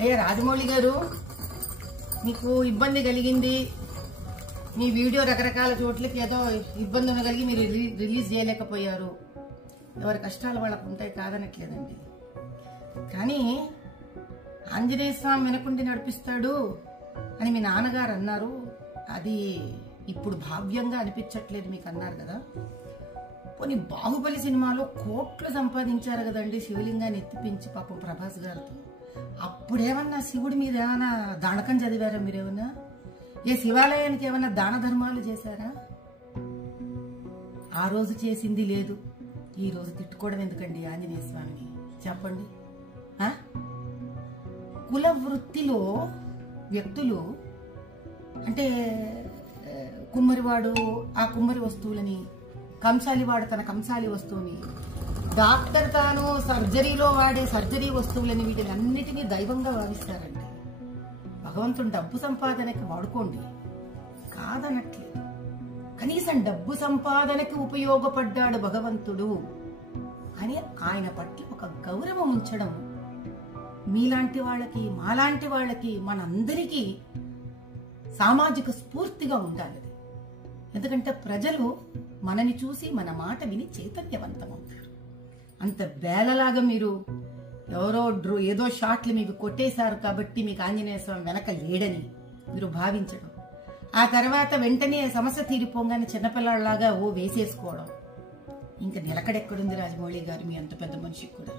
అయ్యా రాజమౌళి గారు, మీకు ఇబ్బంది కలిగింది, మీ వీడియో రకరకాల చోట్లకి ఏదో ఇబ్బంది కలిగి మీరు రిలీజ్ చేయలేకపోయారు. ఎవరి కష్టాలు వాళ్ళకు ఉంటాయి, కాదనట్లేదండి. కానీ ఆంజనేయ స్వామి వెనకుండి నడిపిస్తాడు అని మీ నాన్నగారు అన్నారు. అది ఇప్పుడు భావ్యంగా అనిపించట్లేదు మీకు అన్నారు కదా. పోనీ బాహుబలి సినిమాలో కోట్లు సంపాదించారు కదండి శివలింగాన్ని ఎత్తిపించి పాపం ప్రభాస్ గారితో. అప్పుడేమన్నా శివుడి మీద ఏమైనా దానకం చదివారా మీరేమన్నా? ఏ శివాలయానికి ఏమన్నా దాన ధర్మాలు చేశారా? ఆ రోజు చేసింది లేదు, ఈ రోజు తిట్టుకోవడం ఎందుకండి ఆంజనేయ స్వామిని చెప్పండి. కుల వృత్తిలో వ్యక్తులు అంటే కుమ్మరివాడు ఆ కుమ్మరి వస్తువులని, కంసాలివాడు తన కంసాలి వస్తువుని, డాక్టర్ తాను సర్జరీలో వాడే సర్జరీ వస్తువులని, వీటిని అన్నిటినీ దైవంగా భావిస్తారండి. భగవంతుడు డబ్బు సంపాదనకి వాడుకోండి, కాదనట్లేదు. కనీసం డబ్బు సంపాదనకి ఉపయోగపడ్డాడు భగవంతుడు అని ఆయన పట్ల ఒక గౌరవం ఉంచడం మీలాంటి వాళ్ళకి, మాలాంటి వాళ్ళకి, మనందరికీ సామాజిక స్ఫూర్తిగా ఉండాలి. ఎందుకంటే ప్రజలు మనని చూసి మన మాట విని చైతన్యవంతమవుతారు. అంత బేలలాగా మీరు ఎవరో ఏదో షాట్లు మీకు కొట్టేశారు కాబట్టి మీకు ఆంజనేయ స్వామి వెనక లేడని మీరు భావించడం, ఆ తర్వాత వెంటనే సమస్య తీరిపోగానే చిన్నపిల్లలాగా వేసేసుకోవడం, ఇంకా నిలకడెక్కడుంది రాజమౌళి గారు మీ అంత పెద్ద మనిషికి కూడా?